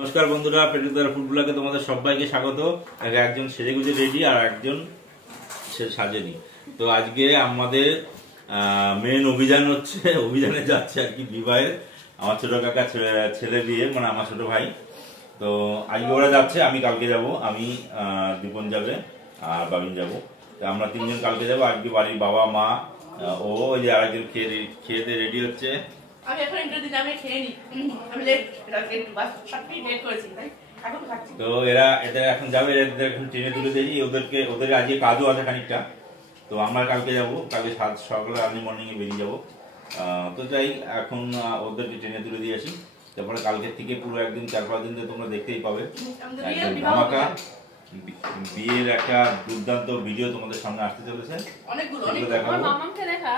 নমস্কার বন্ধুরা, পেটুকদার ফুড ব্লগে তোমাদের সবাইকে স্বাগত। একজন সেজেগুজে রেডি আর একজন সে সাজেনি। তো আজকে আমাদের মেন অভিযানে যাচ্ছে আর কি বিবাহের। আমার ছোট কাকা ছেলে বিয়ে, মানে আমার ছোট ভাই। তো আজকে ওরা যাচ্ছে, আমি কালকে যাব, আমি দীপন যাবে আর বাবিন যাব। তো আমরা তিনজন কালকে যাবো। আজকে বাড়ির বাবা মা ও ওই যে আরেকজন খেয়ে রেডি হচ্ছে। আমি এখন ইন্টারভিউ দিতে আমি খেয়ে নি, আমি লেট একটু বাস সবই লেট করেছি তাই এখন খাচ্ছি। তো এরা এখন যাবে, এদের এখন ট্রেনে তুলে দিয়েছি। ওদের আজকে কাজও আছে খানিকটা। তো আমরা কালকে যাবো, কালকে সকালে আর্লি মর্নিং এ বেরিয়ে যাবো। তো যাই এখন ওদেরকে ট্রেনে তুলে দিয়ে আসি। তারপরে কালকের থেকে পুরো একদিন 4-5 দিন তোমরা দেখতেই পাবে ধামাকা বিয়ের একটা দুর্দান্ত ভিডিও তোমাদের সামনে আসতে চলেছে। অনেকগুলো দেখাবো। মামাকে দেখা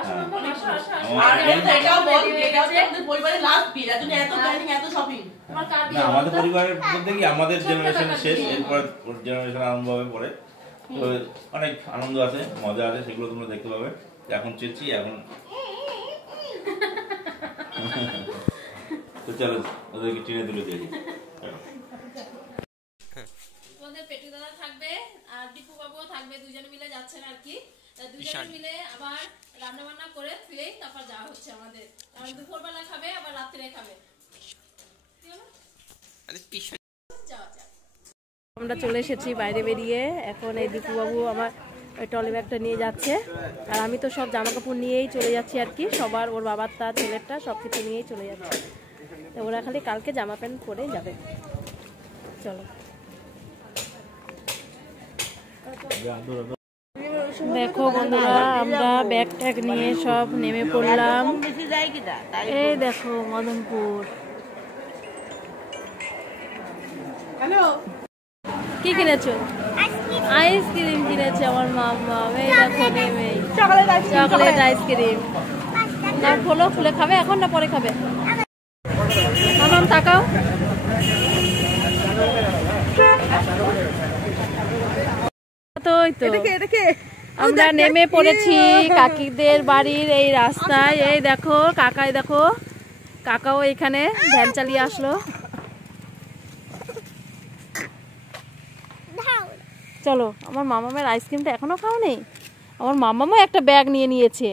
আর এটাও বল, এটাও আমাদের পরিবারের লাস্ট বিয়ে, এজন্য এত প্ল্যানিং, এত শপিং। না, আমাদের পরিবারের মধ্যে কি আমাদের জেনারেশন শেষ, এরপর জেনারেশন আরম্ভ হবে পরে। তো অনেক আনন্দ আছে, মজা আছে, সেগুলো তোমরা দেখতে পাবে। এখন চেয়েছি এখন তো চলো ওদেরকে ট্রেনে তুলে দিয়েছি। তোমাদের পেটু দাদা থাকবে আর দীপু বাবুও থাকবে, দুজনে মিলে যাচ্ছেন আর কি। দুজনে মিলে আবার রান্না বান্না করে ফিরে তারপর যাওয়া হচ্ছে আমাদের। কারণ দুপুরবেলা খাবে আবার রাত্রে খাবে। আমরা চলে এসেছি বাইরে বেরিয়ে। এখন এই দীপু বাবু আমার ওই ট্রলি ব্যাগটা নিয়ে যাচ্ছে, আর আমি তো সব জামা কাপড় নিয়েই চলে যাচ্ছি আর কি। সবার, ওর বাবার, তার ছেলেরটা সব কিছু নিয়েই চলে যাচ্ছে। তো ওরা খালি কালকে জামা প্যান্ট পরে যাবে। চলো দেখো বন্ধুরা, আমরা ব্যাগ ট্যাগ নিয়ে সব নেমে পড়লাম। এই দেখো মদনপুর। কি কিনেছো? আইসক্রিম কিনেছে আমার মামা। এই দেখো নেমে চকলেট আইসক্রিম। না খোলো, খুলে খাবে এখন না পরে খাবে? মামাম তাকাও। তো আমরা নেমে পড়েছি কাকিদের বাড়ির এই রাস্তায়। এই দেখো কাকাই, দেখো কাকাও এখানে ভ্যান চালিয়ে আসলো। চলো, আমার মামামের আইসক্রিমটা এখনো খাও নেই? আমার মামামও একটা ব্যাগ নিয়ে নিয়েছে।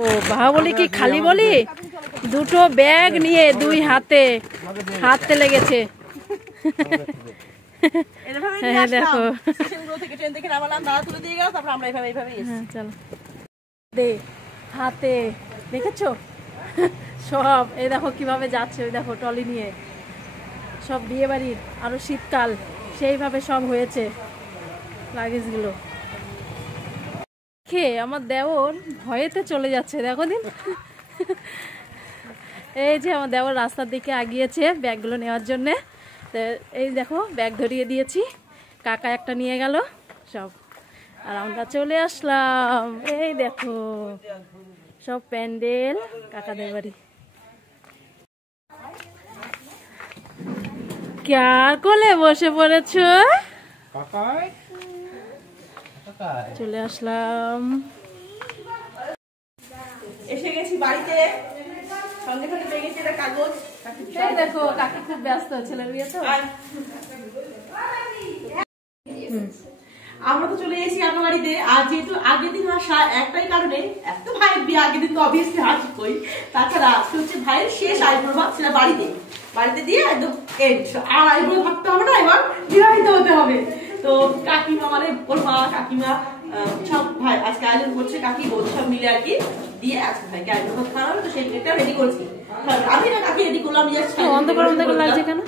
ও বাবা, বলি কি খালি বলি, দুটো ব্যাগ নিয়ে দুই হাতে লেগেছে। দেখো চলো দে হাতে দেখেছো সব। এই দেখো কিভাবে যাচ্ছে, ওই দেখো ট্রলি নিয়ে সব। বিয়ে বাড়ির আরো শীতকাল সেইভাবে সব হয়েছে লাগেজ গুলো। খেয়ে আমার দেওর ভয়েতে চলে যাচ্ছে, দেখো দিন। এই যে আমার দেওর রাস্তার দিকে আগিয়েছে ব্যাগগুলো নেওয়ার জন্য। তো এই দেখো ব্যাগ ধরিয়ে দিয়েছি, কাকা একটা নিয়ে গেল সব, আর আমরা চলে আসলাম। এই দেখো সব প্যান্ডেল কাকাদের বাড়ি। কার কোলে বসে পড়েছো? চলে আসলাম, এসে গেছি বাড়িতে। সঙ্গে সঙ্গে পেয়ে গেছি এটা কাগজ। দেখো কাকি খুব ব্যস্ত, ছেলের বিয়ে তো। আমরা তো চলে এসেছি আমার বাড়িতে। আর যেহেতু আগের দিন আসা একটাই কারণে, এত ভাইয়ের বিয়ে আগের দিন তো অবভিয়াসলি হাসি কই, তাছাড়া আজকে হচ্ছে ভাইয়ের শেষ আইব্রো ভাত, সেটা বাড়িতে দিয়ে একদম আর আইব্রো থাকতে হবে না, এবার বিবাহিত হতে হবে। তো কাকিমা, মানে ওর মা কাকিমা সব ভাই আজকে আয়োজন করছে, কাকি বৌদি সব মিলে আর কি দিয়ে আজকে ভাইকে আইব্রো ভাত খাওয়ানো। তো সেই প্লেটটা রেডি করছি, আমি না কাকি রেডি করলাম। অন্ধকার লাগছে কেন?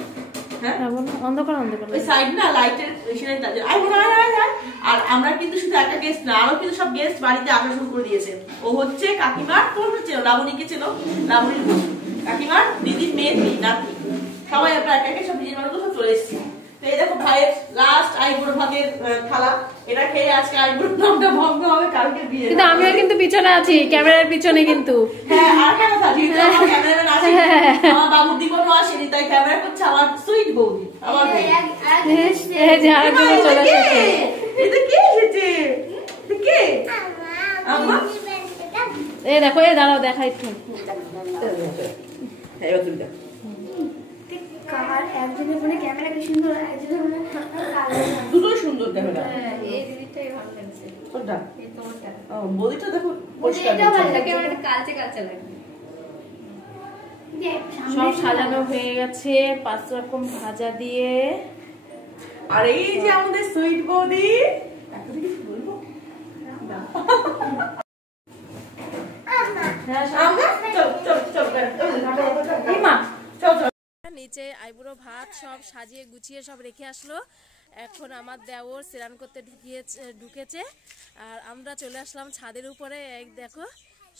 আর আমরা কিন্তু শুধু একটা গেস্ট না, আরো কিন্তু সব গেস্ট বাড়িতে আসা শুরু করে দিয়েছে। ও হচ্ছে কাকিমার, তোমরা চেনো লাবণীকে, চেনো লাবণীর কাকিমার দিদির মেয়ে নাতি, সবাই আমরা একে একে সব নিজের মানুষ সব চলে এসেছি। তো এই দেখো ভাইয়ের লাস্ট আইব্রো ভাতের থালা, এটা খেয়ে আজকে আইব্রো নামটা ভঙ্গ হবে কালকে বিয়ে। কিন্তু আমিও কিন্তু পিছনে আছি, ক্যামেরার পিছনে কিন্তু। হ্যাঁ, আর কেন থাকি, আমার ক্যামেরাম্যান আছে, আমার বাবু দীপনও আসেনি, তাই ক্যামেরা করছে আমার সুইট বৌদি। আমার এই যে আরেকজন চলে এসেছে। এটা কে এসেছে? কে? এই দেখো, এই দাঁড়াও দেখাই একটু। এবার তুমি দেখো। কার একজনের ফোনে ক্যামেরা কি সুন্দর, একজনের ফোনে দুটোই সুন্দর ক্যামেরা। এই দিদিটাই ভালো লাগছে। কোনটা? এই তোমারটা। বডিটা দেখো বলছি পরিষ্কার। এটাও ভালো লাগে, ক্যামেরাটা কালচে কালচে লাগে। সব সাজানো হয়ে গেছে 5 রকম ভাজা দিয়ে। আর এই যে আমাদের সুইট বডি, এত কিছু বলবো নিচে আইবুড়ো ভাত সব সাজিয়ে গুছিয়ে সব রেখে আসলো। এখন আমার দেওর স্নান করতে ঢুকেছে আর আমরা চলে আসলাম ছাদের উপরে। এক দেখো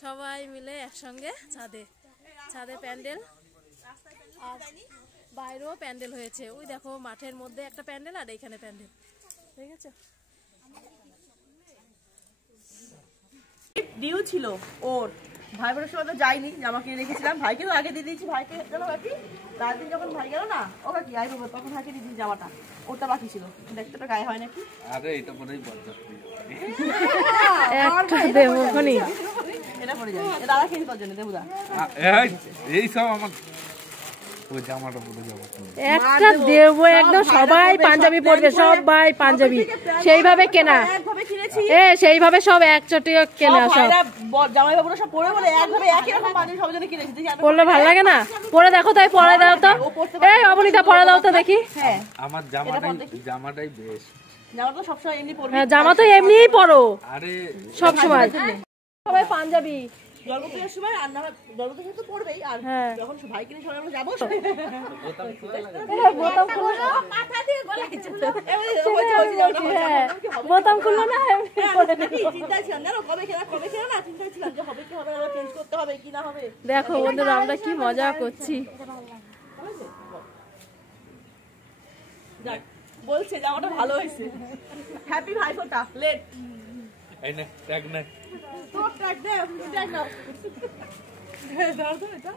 সবাই মিলে একসঙ্গে ছাদে প্যান্ডেল, আর বাইরেও প্যান্ডেল হয়েছে। ওই দেখো মাঠের মধ্যে একটা প্যান্ডেল আর এইখানে প্যান্ডেল, ঠিক আছে। ডিউ ছিল ওর, ভাই বোনের সময় তো যাইনি, জামা কিনে রেখেছিলাম। ভাইকে তো আগে দিয়ে দিয়েছি, ভাইকে গেল বাকি রাত দিন যখন ভাই গেল না ও কাকি আই বাবা, তখন ভাইকে দিয়ে দিয়েছি জামাটা, ওরটা বাকি ছিল। দেখতে তো গায়ে হয় নাকি? আরে এটা পরেই বরযাত্রী একটা দেবো খনি, এটা পরে যাবে, এটা দাদা খেয়ে তোর জন্য দেবুদা। এই সব আমার ওই জামাটা পরে যাবো। একটা দেবো একদম। সবাই পাঞ্জাবি পরবে, সবাই পাঞ্জাবি সেইভাবে কেনা, একভাবে কিনেছি, সেইভাবে সব একচোটে কেনা। সব ভাইরা জামাই বাবুরা সব পরে বলে একভাবে একই রকম পাঞ্জাবি সব জন্য কিনেছি। দেখি পরলে ভালো লাগে না? পরে দেখো, তাই পরে দাও তো। এই অবনীতা পরে দাও তো দেখি। হ্যাঁ আমার জামাটাই বেশ। জামা তো সবসময় এমনি পরবি। হ্যাঁ, জামা তো এমনিই পরো আরে সব সময়, সবাই পাঞ্জাবি। জন্মদিনের সময় আর না জন্মদিনে তো পড়বেই, আর হ্যাঁ। যখন ভাই কিনে সবাই আমরা যাবো বোতাম খুললো না, মাথা দিয়ে গলায় বোতাম খুললো না, চিন্তায় ছিলাম জানো, কবে কেনা না চিন্তায় ছিলাম যে হবে কি হবে না, চেঞ্জ করতে হবে কি না হবে। দেখো বন্ধুরা আমরা কি মজা করছি। যাক, বলছে জামাটা ভালো হয়েছে। Happy Bhai Phonta late. এই নে ট্যাগ নে। তোর ট্যাগ দে, ট্যাগ নাও। দাও তো এটা।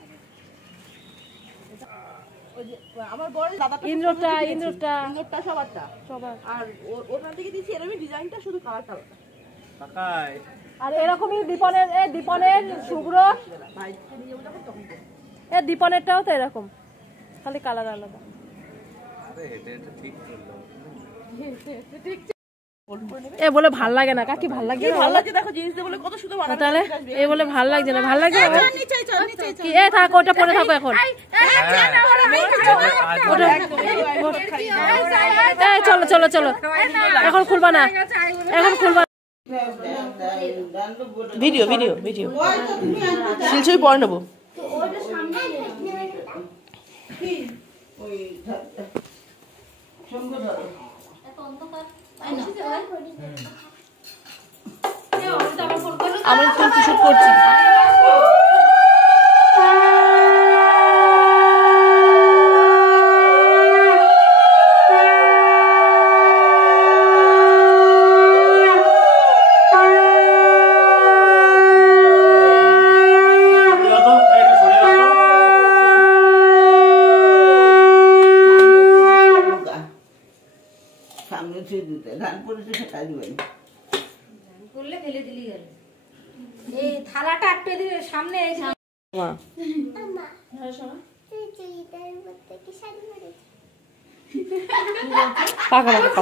ওই যে আমার বড় দাদাটা ইন্দ্রটা সবারটা সবার। আর ওখান থেকে দিয়েছি এরকমই ডিজাইনটা, শুধু কালারটা আলাদা। কাকাই আর এরকমই দীপনের শুভ্র, ভাই নিয়ে যাবো যখন তখন করবো। দীপনেরটাও তো এরকম, খালি কালার আলাদা। আরে এটা ঠিক করলো। এ বলে ভাল লাগে না, কাকি ভাল লাগে কি না? ভালো লাগছে দেখো, জিনিস দিয়ে বলে কত সুন্দর বানানো। তাহলে এ বলে ভাল লাগছে না, ভাল লাগছে না? নিচে চল, নিচে চল। কি এ থাক, ওটা পরে থাকো এখন। চলো চলো চলো, এখন খুলবা না, এখন খুলবা। ভিডিও শিলছবি পরে নেবো। আমি তো শুট করছি। সামনে ছুঁয়ে দিতে ধান পড়েছে সেটা দিবেন করলে ফেলে দিলি গেল। এই থালাটা আটকে দিলে সামনে এই যে পাকা কথা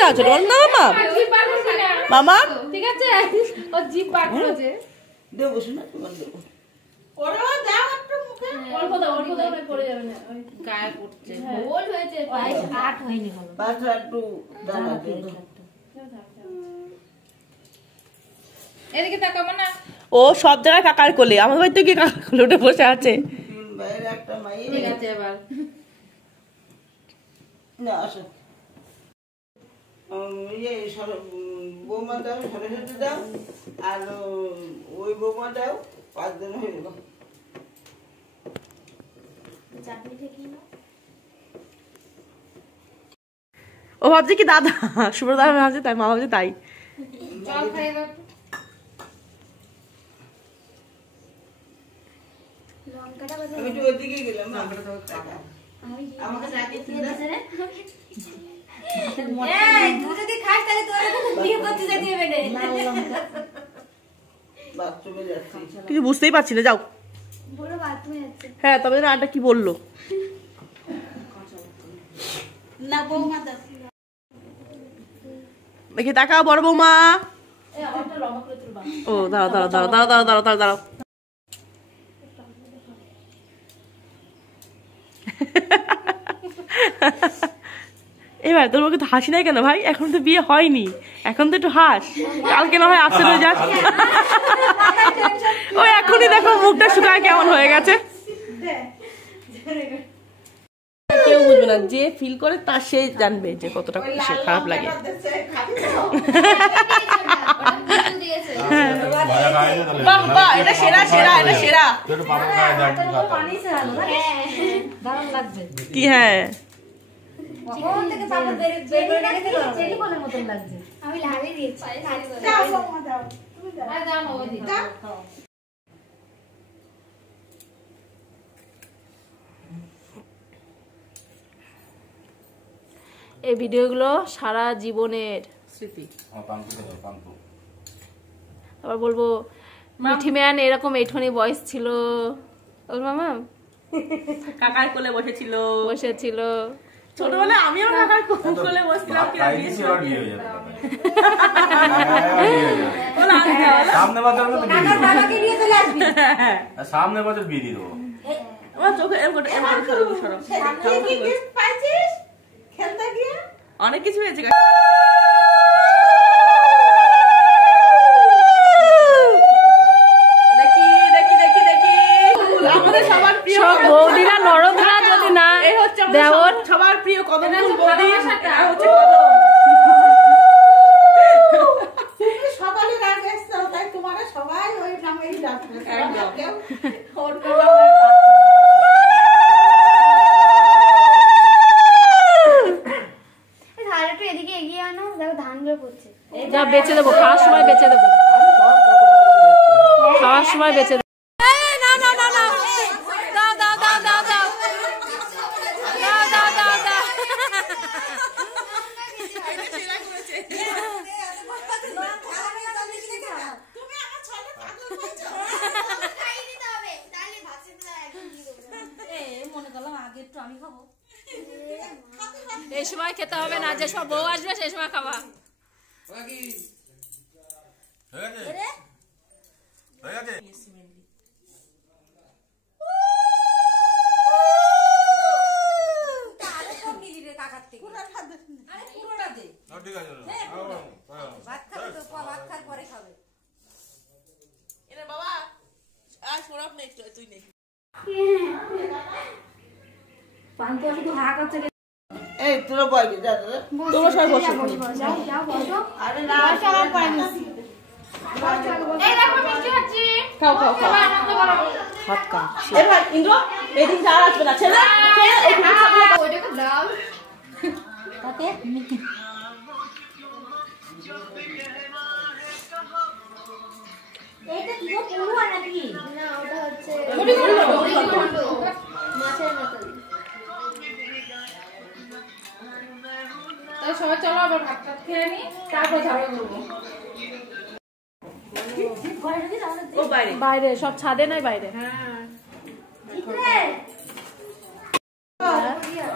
না, ছোট মানুষ না মামা ঠিক আছে, ও জিভ বার করেছে। দেবো শোনা তোমার দেবো অল্প দাও পড়ে যাবে না, গায়ে পড়ছে, গোল হয়েছে, আট হয়নি হলো। পাঁচ একটু দানা দেবো এদিকে তাকাবো না। ও সব জায়গায় কাকার কোলে, আমার বাড়িতে গিয়ে কাকার কোলে উঠে বসে আছে। বাইরে একটা মাইয়ে ঠিক আছে এবার না আসো বৌমা দাও, সরস্বতী দাও, আর ওই বৌমা দাও, 5 জন হয়ে গেল। ও ভাবছে কি দাদা, সুব্রত দাদা ভাবছে তাই, মা ভাবছে তাই। জল খাই দাও। আমি তো ওইদিকে গেলাম, আমাকে এই তুই যদি খাস বাথরুমে যাচ্ছি। কিছু বুঝতেই পারছি না, যাও। হ্যাঁ, তবে না আটা কি বললো না বৌমা দেখি, তাকাও বড় বৌমা। ও দাঁড়াও দাঁড়াও দাঁড়াও দাঁড়াও দাঁড়াও দাঁড়াও দাঁড়াও দাঁড়াও। এবার তোর মুখে তো হাসি নাই কেন ভাই? এখন তো বিয়ে হয়নি, এখন তো একটু হাস, কালকে না হয় আসতে হয়ে যাস। ও এখনই দেখো মুখটা শুকায় কেমন হয়ে গেছে। কেউ বুঝবে না, যে ফিল করে তার সে জানবে যে কতটা সে খারাপ লাগে। বাহ বাহ, এটা সেরা সেরা, এটা সেরা। কি হ্যাঁ আমি লাভে দিয়েছি। এই ভিডিওগুলো সারা জীবনের স্মৃতি। আবার বলবো মিঠি ম্যান এরকম এইটুখানি বয়স ছিল, ওর মামা কাকার কোলে বসেছিল, বসেছিল। ছোটবেলায় আমি আমার কাকার কোলে বসছিলাম। সামনে বছর বিয়ে দিয়ে দেবো। আমার চোখে অনেক কিছু হয়েছে। সব বৌদিরা নরদরা যদি না দেওর সবার প্রিয় কদম বৌদি সকালে রাগ এসছো, তাই তোমার সবাই ওই নামেই ডাকবে। এদিকে এগিয়ে আনো, দেখো ধানগুলো পড়ছে। যা বেচে দেবো, খাওয়ার সময় বেচে দেবো, খাওয়ার সময় বেচে দেবো। এই সময় খেতে হবে না, যে সময় বউ আসবে সেই সময় খাওয়া। বাবা আর সরব নেই, তুই নেই। এই তোরা বয়কে যা দাদা। তোমরা সবাই বসো। আরে না, আমার পায় নিছি। খাও খাও খাও। হাত কাট। এবার ইন্দ্র এদিন আর আসবে না, ছেলে এটা কি গো, পুরো নাকি? না, ওটা হচ্ছে মাছের মতো। তাই সবাই চলো আবার ভাত টাত খেয়ে নি, তারপর ঝাড়ু করবো। ও বাইরে বাইরে সব ছাদে নাই বাইরে।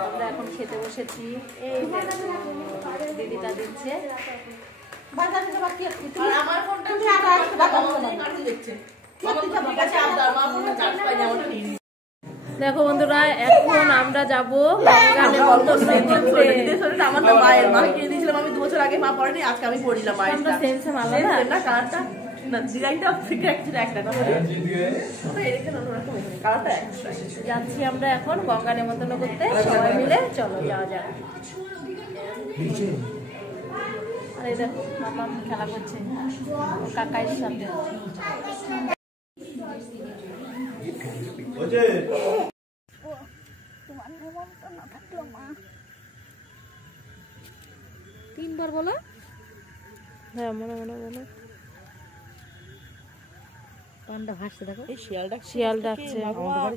আমরা এখন খেতে বসেছি। এই দিদিটা দিচ্ছে। আমার ফোনটা দেখছে। দেখো বন্ধুরা, এখন আমরা যাবো আমার তো মায়ের মা কিনে দিয়েছিলাম আমি 2 বছর আগে, মা পড়েনি, আজকে আমি পড়িলাম মায়ের সেম সেম আলাদা না কালারটা না, ডিজাইনটা ঠিক একটা না, এরকম অন্যরকম কালারটা একটা। যাচ্ছি আমরা এখন গঙ্গা নেমন্তন্ন করতে, সবাই মিলে চলো যাওয়া যাক। আর এই দেখো মামা খেলা করছে কাকাইয়ের সাথে। তিনবার বলো। হ্যাঁ মনে মনে বলো। পান্ডা ভাসছে দেখো, এই শিয়ালটা শিয়াল ডাকছে।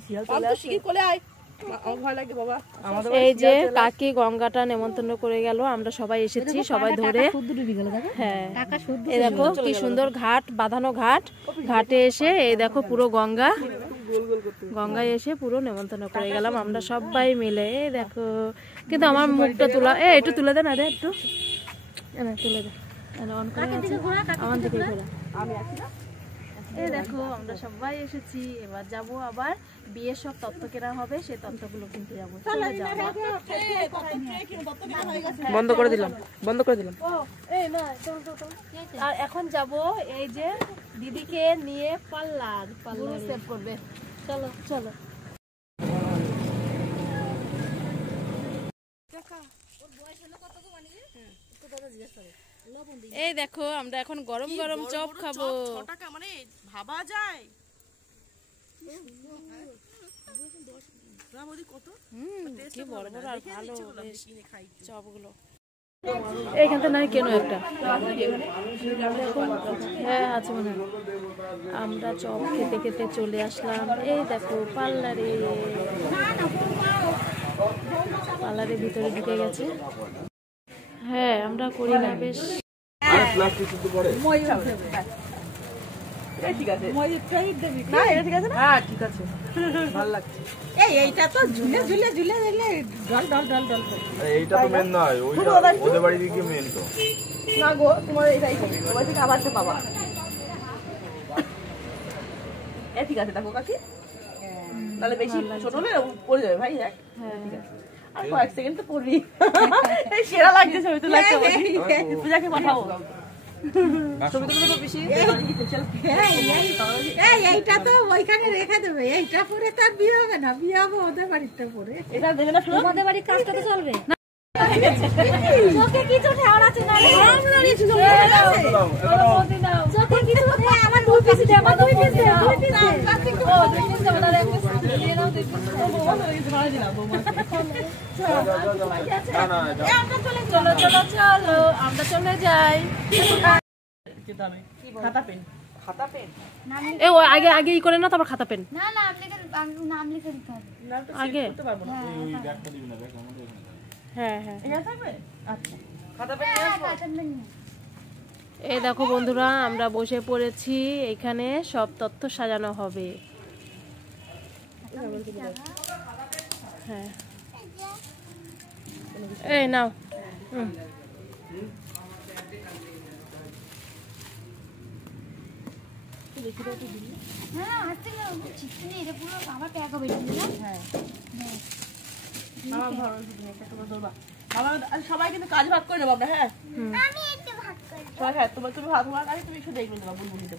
শিয়াল চলে আসে কোলে আয়। এই যে কাকি গঙ্গাটা নেমন্তন্ন করে গেল, আমরা সবাই এসেছি, সবাই ধরে। হ্যাঁ, এই দেখো কি সুন্দর ঘাট, বাঁধানো ঘাট। ঘাটে এসে এই দেখো পুরো গঙ্গায় এসে পুরো নেমন্তন্ন করে গেলাম আমরা সবাই মিলে। এই দেখো, কিন্তু আমার মুখটা তোলা, একটু তুলে দে না রে, একটু তুলে দে, আমার দিকে ঘোরা। এই দেখো আমরা সবাই এসেছি, এবার যাব আবার বিয়ের সব তত্ত্ব কেনা হবে, সেই তত্ত্বগুলো কিনতে যাবো। বন্ধ করে দিলাম। আর এখন যাব এই যে দিদিকে নিয়ে পার্লার সেভ করবে। চলো চলো। এই দেখো আমরা এখন গরম গরম চপ খাবো। মানে ভাবা যায় কি বড় বড় আর ভালো চপগুলো। এইখানটা নাই কেন একটা, হ্যাঁ আছে মনে হয়। আমরা চপ খেতে খেতে চলে আসলাম এই দেখো পার্লারের ভিতরে ঢুকে গেছে। হ্যাঁ আমরা করি না বেশ। এইটা তো ঝুলে ঝুলে ঝুলে ঝুলে ঢল ঢল ঢল ঢল। এইটা তো মেন নয়, ওইটা ওদের বাড়ি দিকে মেন তো না গো, তোমার এটাই হবে, তোমার থেকে আবার পাবা। ঠিক আছে দেখো কাকি, তাহলে বেশি ছোট হলে পড়ে যাবে ভাই। ঠিক আছে, আর কয়েক সেকেন্ড তো পড়বি। সেরা লাগছে ছবি তো লাগছে, পূজাকে পাঠাবো ছবি তুলে দেবো বেশি। এইটা তো ওইখানে রেখে দেবে, এইটা পরে তার বিয়ে হবে না, বিয়ে হবে ওদের বাড়িতে পরে। এটা দেবে না, তোমাদের বাড়ির কাজটা তো চলবে। চোখে কিছু ঠেওয়া আছে না, চোখে কিছু আমার 2 পিস দে, আমার 2 পিস দে, 2 পিস দে, ও 2 পিস দে, ওনারে এক পিস দিয়ে নাও, 2 পিস চলো চলো চলো আমরা চলে যাই। খাতা পেন, খাতা পেন এ ও আগে আগে ই করে না, তারপর খাতা পেন। না না, আপনাদের নাম লিখে দিতে হবে আগে। হ্যাঁ হ্যাঁ, এখানে থাকবে। আচ্ছা, খাতা পেন। এই দেখো বন্ধুরা আমরা বসে পড়েছি, এখানে সব তথ্য সাজানো হবে। হ্যাঁ এই নাও। হ্যাঁ, আসতে গেল চিঠি নেই, এটা পুরো আমার প্যাক হবে না। হ্যাঁ, সবাই কিন্তু কাজ ভাগ করে নেবো আমরা। হ্যাঁ, আমি একটু ভাগ করে সবাই। হ্যাঁ, তুমি ভাগ ভাগ, তুমি একটু দেখবে, বুলবুল দিতে